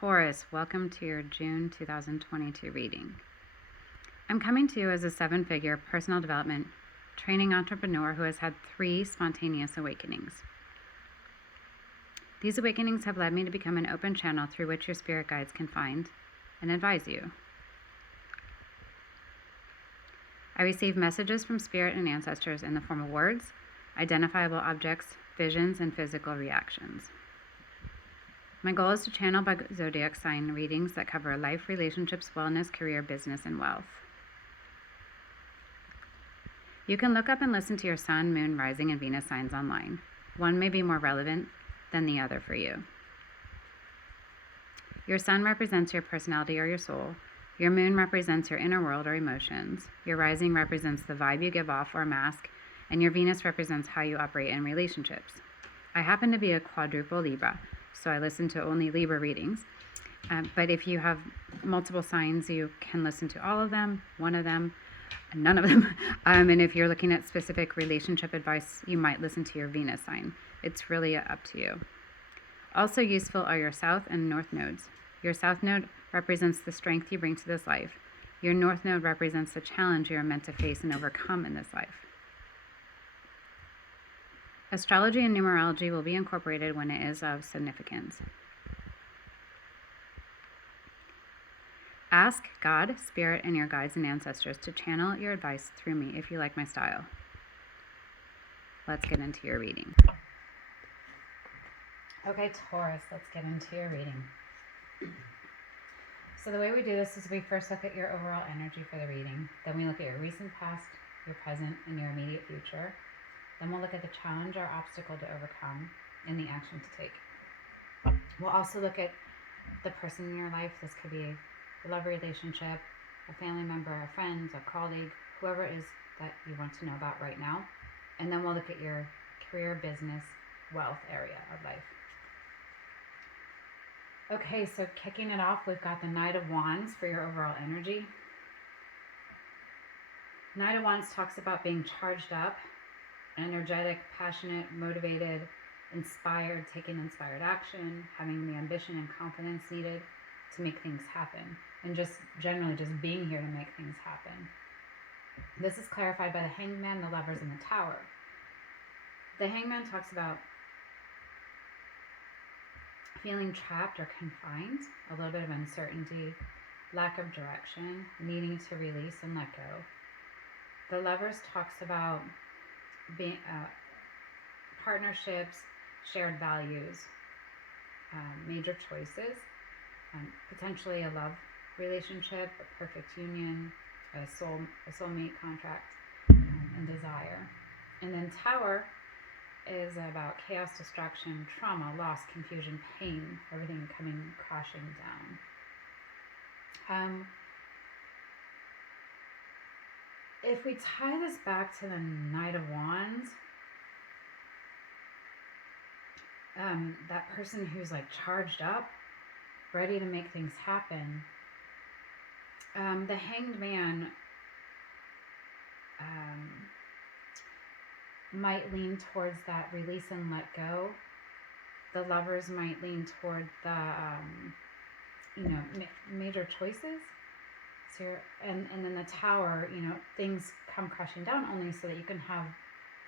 Taurus, welcome to your June 2022 reading. I'm coming to you as a 7-figure personal development training entrepreneur who has had 3 spontaneous awakenings. These awakenings have led me to become an open channel through which your spirit guides can find and advise you. I receive messages from spirit and ancestors in the form of words, identifiable objects, visions, and physical reactions. My goal is to channel by zodiac sign readings that cover life, relationships, wellness, career, business, and wealth. You can look up and listen to your sun, moon, rising, and Venus signs online. One may be more relevant than the other for you. Your sun represents your personality or your soul. Your moon represents your inner world or emotions. Your rising represents the vibe you give off or mask, and your Venus represents how you operate in relationships. I happen to be a quadruple Libra, so I listen to only Libra readings. But if you have multiple signs, you can listen to all of them, one of them, none of them. And if you're looking at specific relationship advice, you might listen to your Venus sign. It's really up to you. Also useful are your South and North nodes. Your South node represents the strength you bring to this life. Your North node represents the challenge you are meant to face and overcome in this life. Astrology and numerology will be incorporated when it is of significance. Ask God, Spirit, and your guides and ancestors to channel your advice through me if you like my style. Let's get into your reading. Okay, Taurus, let's get into your reading. So the way we do this is we first look at your overall energy for the reading. Then we look at your recent past, your present, and your immediate future. Then we'll look at the challenge or obstacle to overcome and the action to take. We'll also look at the person in your life. This could be a love relationship, a family member, a friend, a colleague, whoever it is that you want to know about right now. And then we'll look at your career, business, wealth area of life. Okay, so kicking it off, we've got the Knight of Wands for your overall energy. Knight of Wands talks about being charged up, energetic, passionate, motivated, inspired, taking inspired action, having the ambition and confidence needed to make things happen, and just generally just being here to make things happen. This is clarified by the Hangman, the Lovers, and the Tower. The Hangman talks about feeling trapped or confined, a little bit of uncertainty, lack of direction, needing to release and let go. The Lovers talks about being partnerships, shared values, major choices, potentially a love relationship, a perfect union, a soulmate contract, and desire. And then Tower is about chaos, destruction, trauma, loss, confusion, pain, everything coming crashing down. If we tie this back to the Knight of Wands, that person who's like charged up, ready to make things happen, the Hanged Man might lean towards that release and let go. The Lovers might lean toward the major choices. So and then the Tower, things come crashing down only so that you can have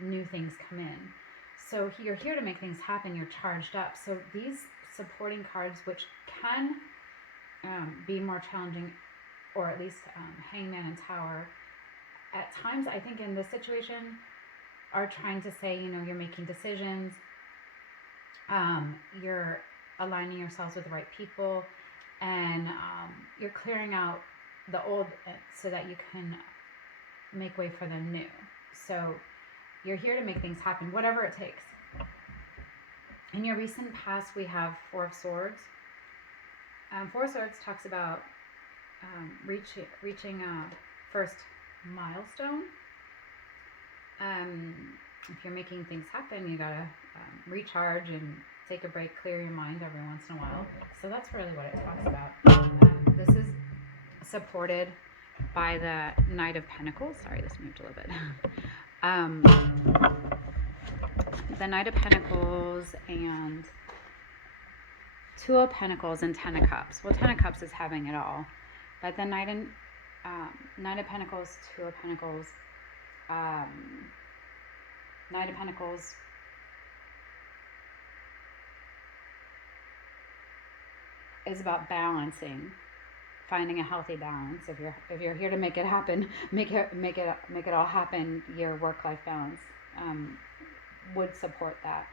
new things come in. So you're here to make things happen. You're charged up. So these supporting cards, which can be more challenging, or at least Hangman and Tower, at times I think in this situation are trying to say, you're making decisions, you're aligning yourselves with the right people, and you're clearing out the old so that you can make way for the new. So you're here to make things happen, whatever it takes. In your recent past, we have Four of Swords. Four of Swords talks about reaching a first milestone. If you're making things happen, you gotta recharge and take a break, clear your mind every once in a while. So that's really what it talks about. This is supported by the Knight of Pentacles. Sorry, this moved a little bit. The Knight of Pentacles and Two of Pentacles and Ten of Cups. Well, Ten of Cups is having it all. But the Nine of Pentacles, Two of Pentacles, Nine of Pentacles, is about balancing, finding a healthy balance. If you're here to make it happen, make it all happen. Your work-life balance would support that.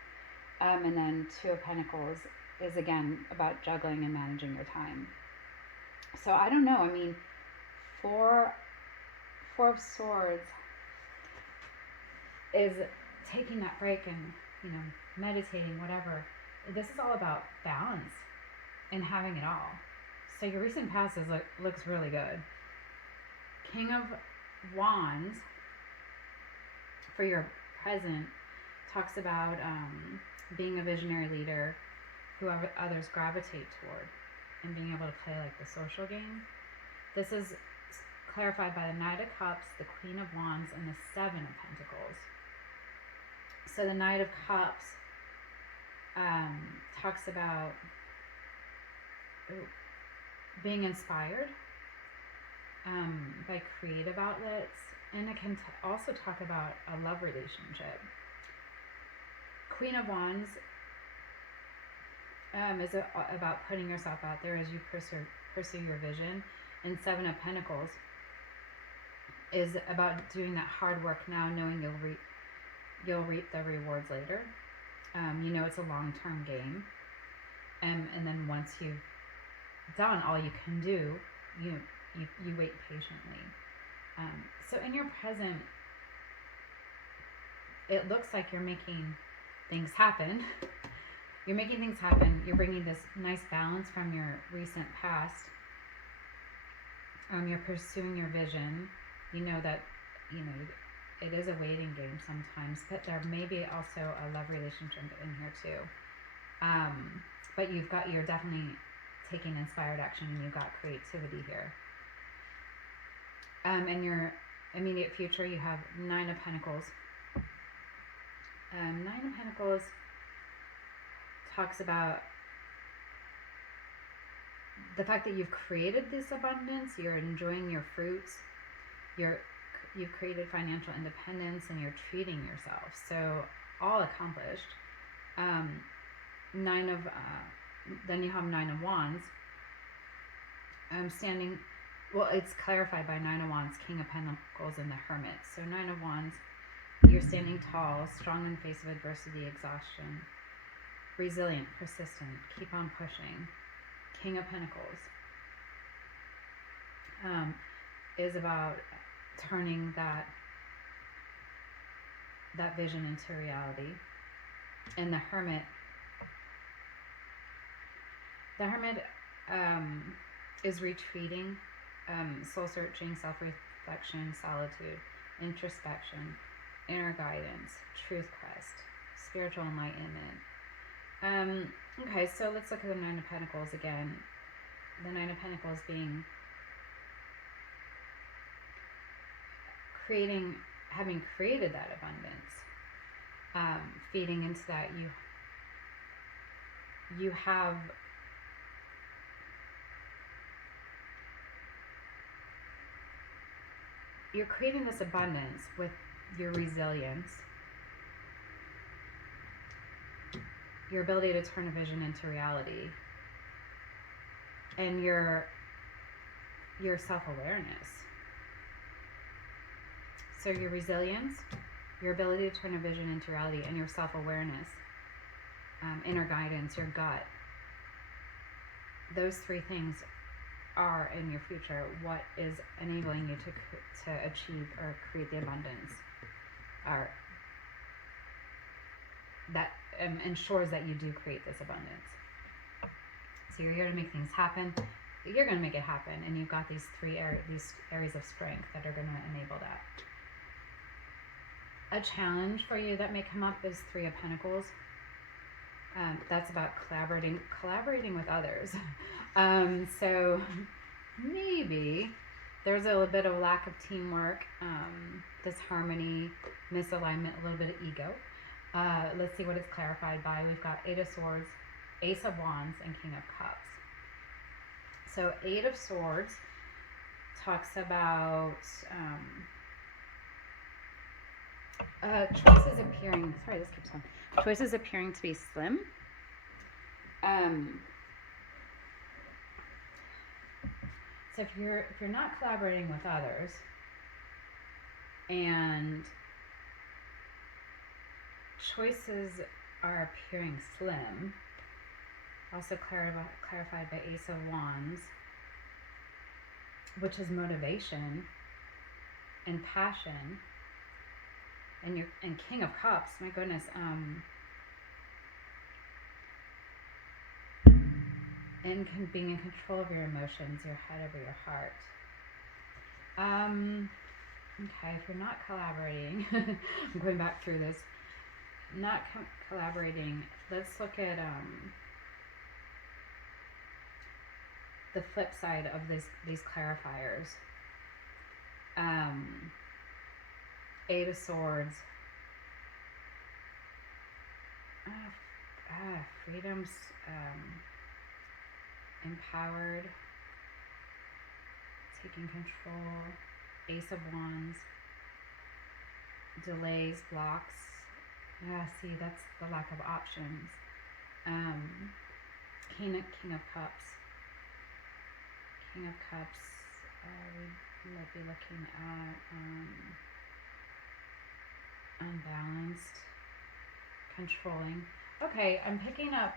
And then Two of Pentacles is again about juggling and managing your time. So I don't know. I mean, Four of Swords is taking that break and, you know, meditating, whatever. This is all about balance and having it all. So your recent past looks really good. King of Wands for your present talks about being a visionary leader who others gravitate toward, and being able to play like the social game. This is clarified by the Knight of Cups, the Queen of Wands, and the Seven of Pentacles. So the Knight of Cups talks about being inspired by creative outlets, and it can also talk about a love relationship. Queen of Wands is about putting yourself out there as you pursue your vision, and Seven of Pentacles is about doing that hard work now, knowing you'll reap the rewards later. You know, it's a long-term game, and then once you've done all you can do, you wait patiently. So in your present, it looks like you're making things happen. You're making things happen. You're bringing this nice balance from your recent past. You're pursuing your vision. You know that, you know, it is a waiting game sometimes, but there may be also a love relationship in here too. But you're definitely taking inspired action, and you've got creativity here. In your immediate future, you have Nine of Pentacles. Nine of Pentacles talks about the fact that you've created this abundance, you're enjoying your fruits, you've created financial independence, and you're treating yourself. So all accomplished. Then you have Nine of Wands. It's clarified by Nine of Wands, King of Pentacles, and the Hermit. So Nine of Wands, you're standing tall, strong in the face of adversity, exhaustion, resilient, persistent, keep on pushing. King of Pentacles is about turning that vision into reality. And the Hermit is retreating, soul searching, self-reflection, solitude, introspection, inner guidance, truth quest, spiritual enlightenment. Okay, so let's look at the Nine of Pentacles again. The Nine of Pentacles being having created that abundance, feeding into that, you're creating this abundance with your resilience, your ability to turn a vision into reality, and your self-awareness. So your resilience, your ability to turn a vision into reality, and your self-awareness, inner guidance, your gut. Those three things are in your future what is enabling you to achieve or create the abundance, or that ensures that you do create this abundance. So you're here to make things happen. You're going to make it happen, and you've got these areas of strength that are going to enable that. A challenge for you that may come up is Three of Pentacles. That's about collaborating with others. So maybe there's a little bit of lack of teamwork, disharmony, misalignment, a little bit of ego. Let's see what it's clarified by. We've got Eight of Swords, Ace of Wands, and King of Cups. So 8 of Swords talks about choices appearing, sorry, this keeps going. Choices appearing to be slim. So if you're not collaborating with others and choices are appearing slim, also clarified by Ace of Wands, which is motivation and passion, and King of Cups, my goodness, and being in control of your emotions, your head over your heart. Okay, if you're not collaborating, I'm going back through this. Not collaborating. Let's look at the flip side of these clarifiers. 8 of Swords. Freedom's empowered, taking control. Ace of Wands. Delays, blocks. See, that's the lack of options. King of Cups. King of Cups. We might be looking at unbalanced, controlling. Okay, I'm picking up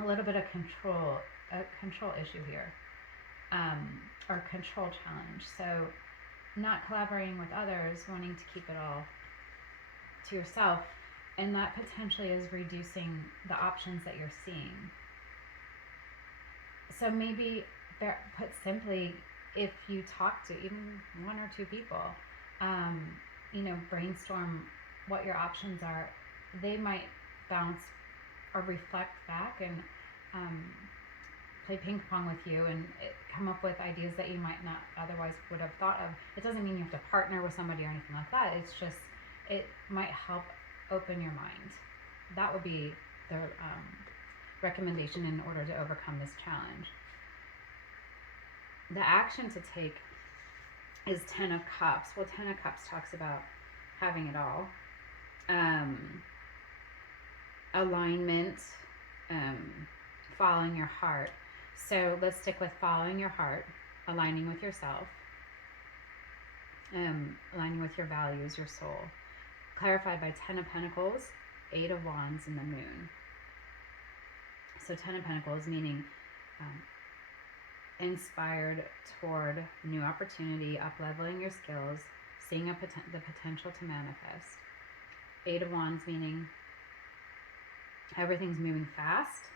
a little bit of a control issue here, or control challenge. So not collaborating with others, wanting to keep it all to yourself, and that potentially is reducing the options that you're seeing. So maybe, put simply, if you talk to even 1 or 2 people, brainstorm what your options are, they might bounce or reflect back and play ping pong with you and come up with ideas that you might not otherwise would have thought of. It doesn't mean you have to partner with somebody or anything like that. It's just, it might help open your mind. That would be the recommendation in order to overcome this challenge. The action to take is 10 of Cups. Well, 10 of Cups talks about having it all. Alignment, following your heart. So let's stick with following your heart, aligning with yourself, aligning with your values, your soul. Clarified by 10 of Pentacles, 8 of Wands, and the Moon. So 10 of Pentacles meaning inspired toward new opportunity, up-leveling your skills, seeing the potential to manifest. 8 of Wands meaning everything's moving fast.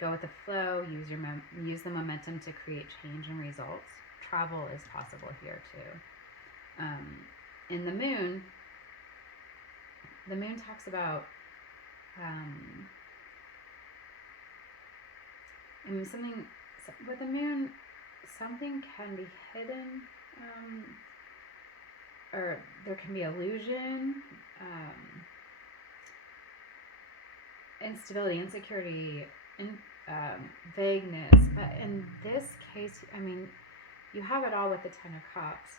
Go with the flow. Use the momentum to create change and results. Travel is possible here too. In the Moon talks about something with the Moon. Something can be hidden, or there can be illusion, instability, insecurity, vagueness. But in this case, I mean, you have it all with the 10 of Cups,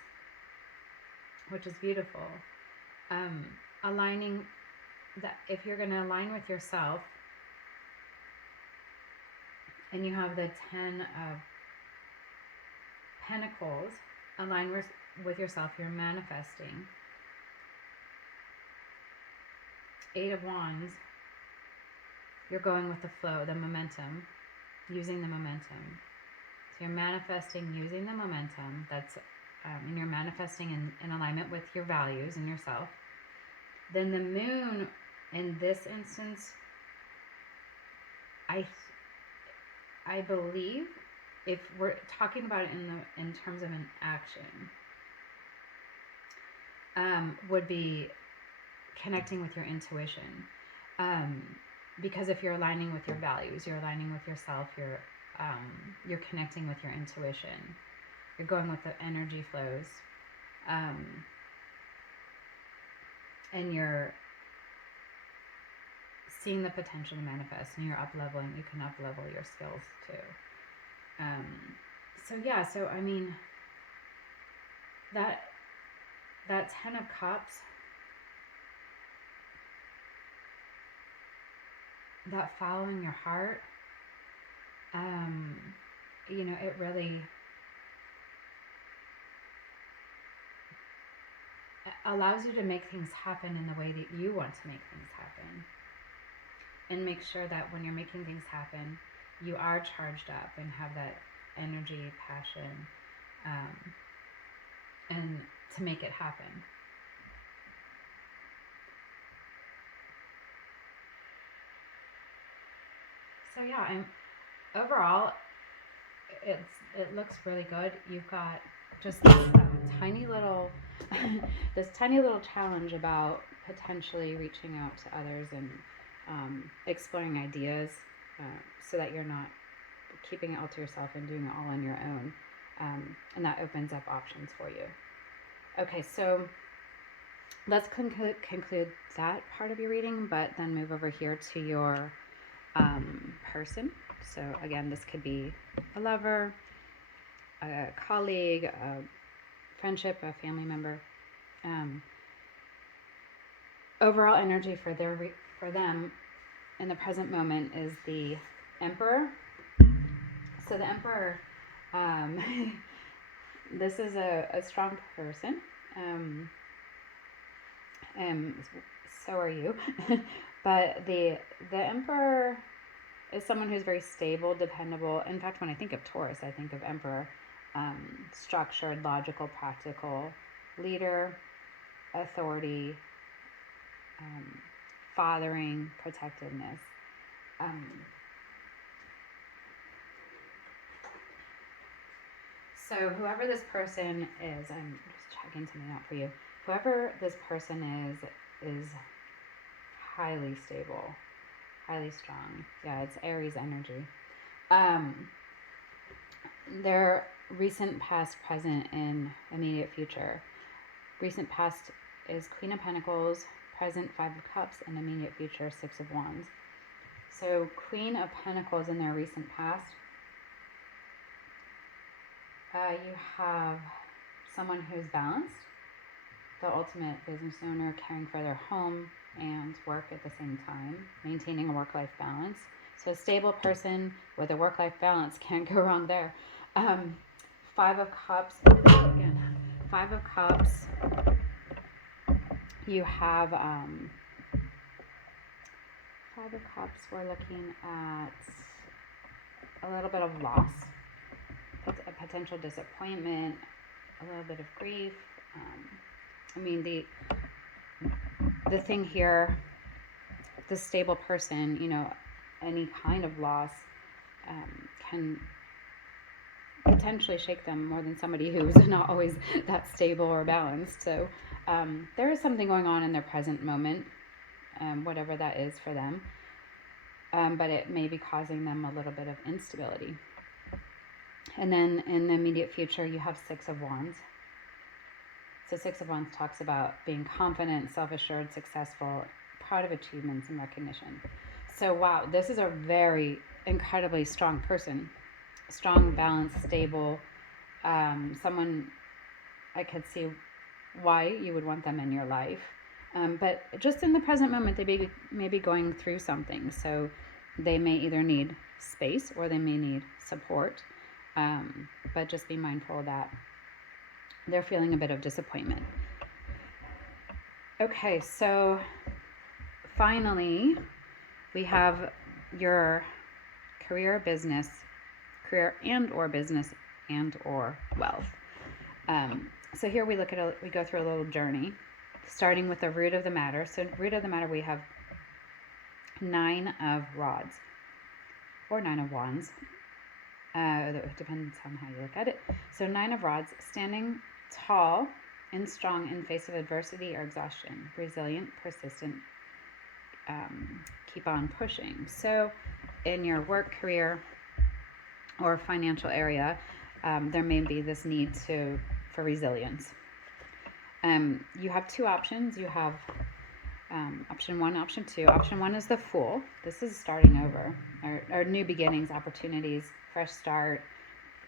which is beautiful. Aligning that, if you're going to align with yourself, and you have the 10 of Pentacles, align with yourself, you're manifesting. 8 of Wands, you're going with the flow, the momentum, using the momentum. So you're manifesting using the momentum. That's and you're manifesting in alignment with your values and yourself. Then the Moon, in this instance, I believe, if we're talking about it in terms of an action, would be connecting with your intuition. Because if you're aligning with your values, you're aligning with yourself, you're connecting with your intuition. You're going with the energy flows. And you're seeing the potential to manifest, and you're up leveling. You can up level your skills too. So I mean, that 10 of Cups, that following your heart, it really allows you to make things happen in the way that you want to make things happen. And make sure that when you're making things happen, you are charged up and have that energy, passion, and to make it happen. So yeah, overall, it looks really good. You've got just this tiny little this tiny little challenge about potentially reaching out to others and exploring ideas, so that you're not keeping it all to yourself and doing it all on your own, and that opens up options for you. Okay, so let's conclude that part of your reading, but then move over here to your person. So again, this could be a lover, a colleague, a friendship, a family member. Overall energy for them in the present moment is the Emperor. So the Emperor, this is a strong person, and so are you. But the Emperor is someone who's very stable, dependable. In fact, when I think of Taurus, I think of Emperor. Structured, logical, practical, leader, authority, fathering, protectiveness. So whoever this person is, I'm just checking something out for you. Whoever this person is highly stable, highly strong. Yeah, it's Aries energy. Their recent, past, present, and immediate future. Recent past is Queen of Pentacles, present 5 of Cups, and immediate future 6 of Wands. So Queen of Pentacles in their recent past, you have someone who's balanced, the ultimate business owner, caring for their home and work at the same time, maintaining a work-life balance. So a stable person with a work-life balance, can't go wrong there. 5 of Cups, again, 5 of Cups, you have 5 of Cups, we're looking at a little bit of loss, a potential disappointment, a little bit of grief. I mean, the thing here, the stable person, any kind of loss can potentially shake them more than somebody who's not always that stable or balanced. So there is something going on in their present moment, whatever that is for them, but it may be causing them a little bit of instability. And then in the immediate future, you have 6 of Wands. So 6 of Wands talks about being confident, self-assured, successful, proud of achievements and recognition. So wow, this is a very incredibly strong person. Strong, balanced, stable, someone I could see why you would want them in your life. But just in the present moment, they may be going through something. So they may either need space or they may need support. But just be mindful that they're feeling a bit of disappointment. Okay, so finally, we have your career and or business and or wealth. So here we go through a little journey, starting with the root of the matter. So root of the matter, we have 9 of rods or 9 of wands. It depends on how you look at it. So 9 of rods, standing tall and strong in face of adversity or exhaustion, resilient, persistent, keep on pushing. So in your work, career, or financial area, there may be this need for resilience. You have 2 options. You have option 1, option 2. Option 1 is the Fool. This is starting over, or new beginnings, opportunities, fresh start.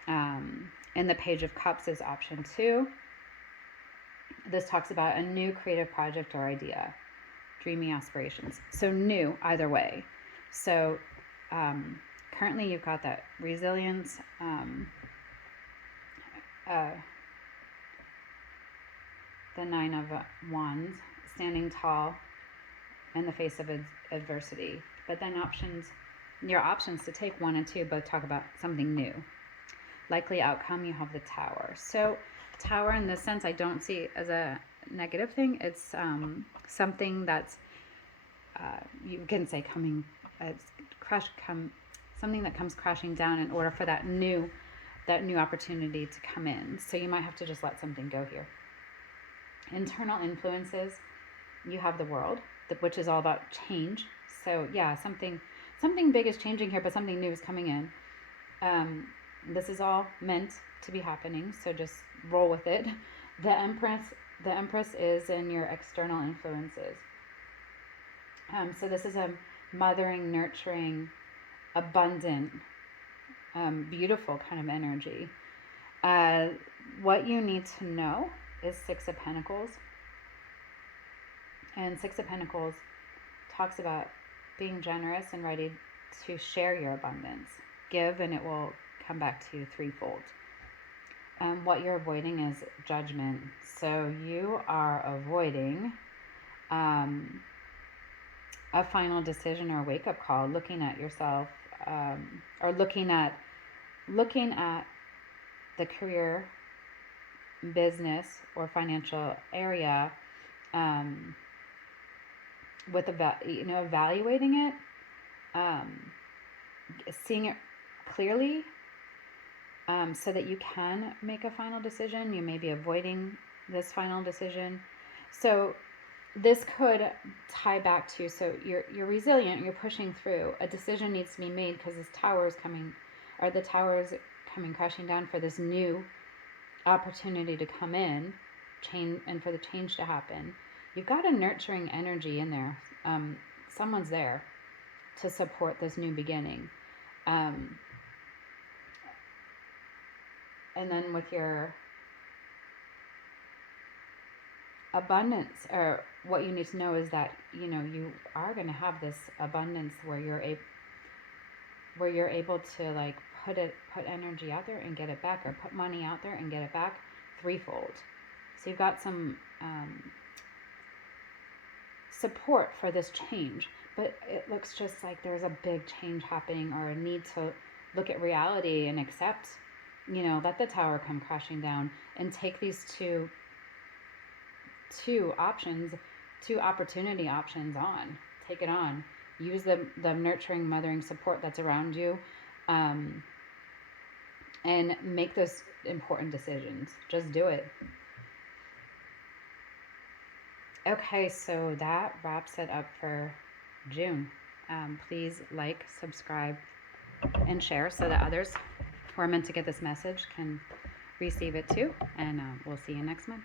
And the Page of Cups is option 2. This talks about a new creative project or idea, dreamy aspirations. So new either way. So currently you've got that resilience, the 9 of Wands, standing tall in the face of adversity. But then your options to take 1 and 2 both talk about something new. Likely outcome, you have the Tower. So Tower in this sense I don't see as a negative thing. It's something that's you can say something that comes crashing down in order for that new opportunity to come in. So you might have to just let something go here. Internal influences, you have the World, which is all about change. So yeah, something big is changing here, but something new is coming in. This is all meant to be happening, so just roll with it. The Empress is in your external influences. So this is a mothering, nurturing, abundant, beautiful kind of energy. What you need to know is 6 of Pentacles. And 6 of Pentacles talks about being generous and ready to share your abundance. Give and it will come back to you threefold. What you're avoiding is judgment. So you are avoiding a final decision or a wake-up call, looking at yourself, or looking at the career, business, or financial area, with evaluating it, seeing it clearly, so that you can make a final decision. You may be avoiding this final decision. So this could tie back to, so you're resilient, you're pushing through. A decision needs to be made because this tower is coming, or the tower is coming crashing down for this new opportunity to come in, change, and for the change to happen. You've got a nurturing energy in there. Someone's there to support this new beginning. And then with your abundance, or what you need to know is that, you are going to have this abundance where you're able to like put energy out there and get it back, or put money out there and get it back threefold. So you've got some support for this change, but it looks just like there's a big change happening, or a need to look at reality and accept, let the tower come crashing down, and take these two opportunity options on. Take it on. Use the nurturing, mothering support that's around you, and make those important decisions. Just do it. Okay, so that wraps it up for June. Please like, subscribe, and share so that others who are meant to get this message can receive it too. And we'll see you next month.